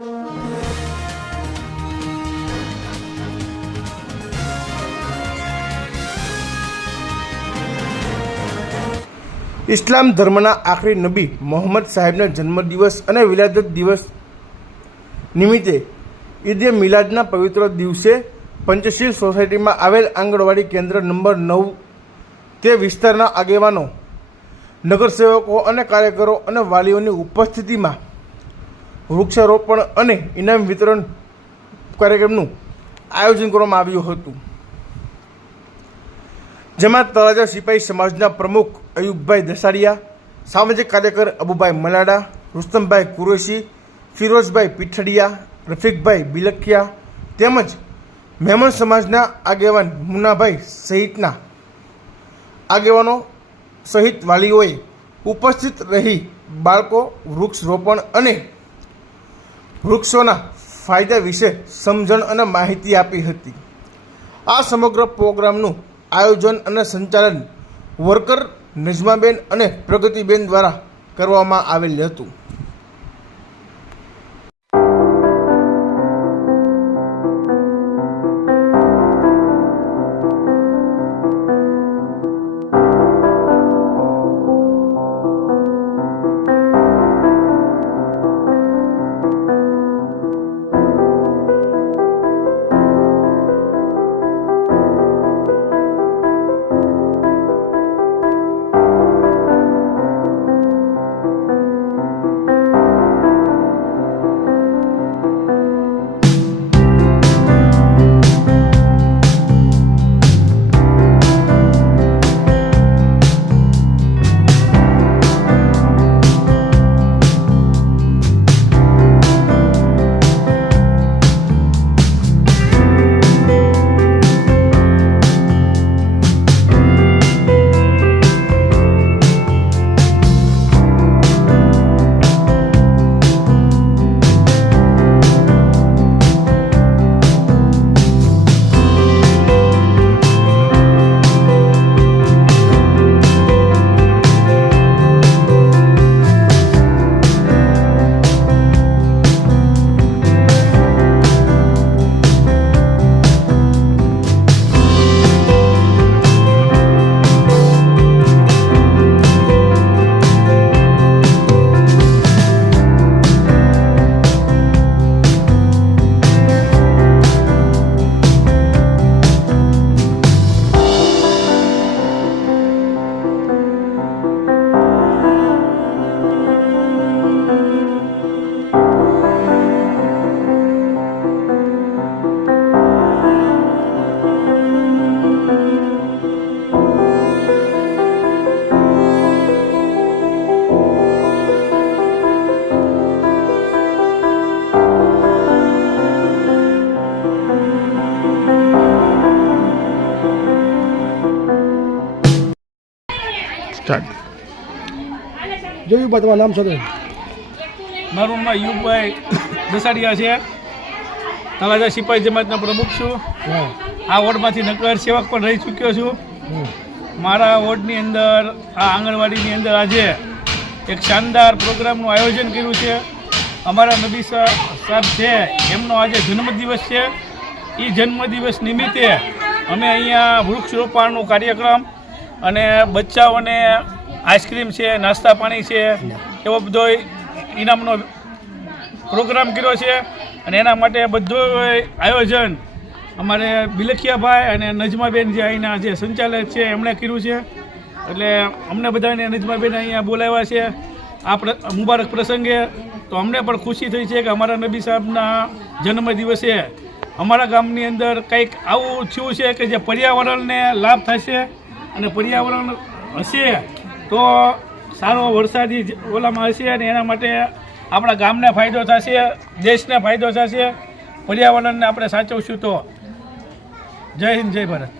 ઇસ્લામ ધર્મના આખરી નબી મોહમ્મદ સાહેબના જન્મદિવસ અને વિલાદત દિવસ નિમિત્તે ઈદે મિલાદના પવિત્ર દિવસે પંચશીલ સોસાયટીમાં આવેલ આંગણવાડી કેન્દ્ર નંબર નવ તે વિસ્તારના આગેવાનો, નગરસેવકો અને કાર્યકરો અને વાલીઓની ઉપસ્થિતિમાં વૃક્ષારોપણ અને ઇનામ વિતરણ કાર્યક્રમનું આયોજન કરવામાં આવ્યું હતું. જેમાં તળાજા સિપાહી સમાજના પ્રમુખ અયુબભાઈ દસાડિયા સામાજિક કાર્યકર અબુભાઈ મલાડા, રુસ્તમભાઈ કુરેશી, ફિરોઝભાઈ પીઠડિયા, રફીકભાઈ બિલખિયા તેમજ મહેમણ સમાજના આગેવાન મુનાભાઈ સહિતના આગેવાનો સહિત વાલીઓએ ઉપસ્થિત રહી બાળકો વૃક્ષ રોપણ અને વૃક્ષોના ફાયદા વિશે સમજણ અને માહિતી આપી હતી. આ સમગ્ર પ્રોગ્રામનું આયોજન અને સંચાલન વર્કર નજમાબેન અને પ્રગતિબેન દ્વારા કરવામાં આવેલ હતું. જોયું બા તમારું નામ શું મારું નામ યુગભાઈ દસાડિયા છે. તળાજા સિપાહી જમાતના પ્રમુખ છું. આ વોર્ડમાંથી નકર સેવક પણ રહી ચૂક્યો છું. મારા વોર્ડની અંદર આ આંગણવાડીની અંદર આજે એક શાનદાર પ્રોગ્રામનું આયોજન કર્યું છે. અમારા નબી સાહેબ છે એમનો આજે જન્મદિવસ છે. એ જન્મદિવસ નિમિત્તે અમે અહીંયા વૃક્ષરોપણનો કાર્યક્રમ અને બચ્ચાઓને આઈસ્ક્રીમ છે, નાસ્તા પાણી છે, એવો બધો ઇનામનો પ્રોગ્રામ કર્યો છે. અને એના માટે બધું આયોજન અમારે બિલખિયાભાઈ અને નજમાબેન જે અહીંના જે સંચાલક છે, એમણે કર્યું છે. એટલે અમને બધાને નજમાબેન અહીંયા બોલાવ્યા છે. આ મુબારક પ્રસંગે. તો અમને પણ ખુશી થઈ છે કે અમારા નબી સાહેબના જન્મદિવસે અમારા ગામની અંદર કંઈક આવું થયું છે કે જે પર્યાવરણને લાભ થશે. અને પર્યાવરણ હશે તો સારો વરસાદી ઓલામાં હશે અને એના માટે આપણા ગામને ફાયદો થશે, દેશને ફાયદો થશે. પર્યાવરણને આપણે સાચવશું તો. જય હિન્દ, જય ભારત.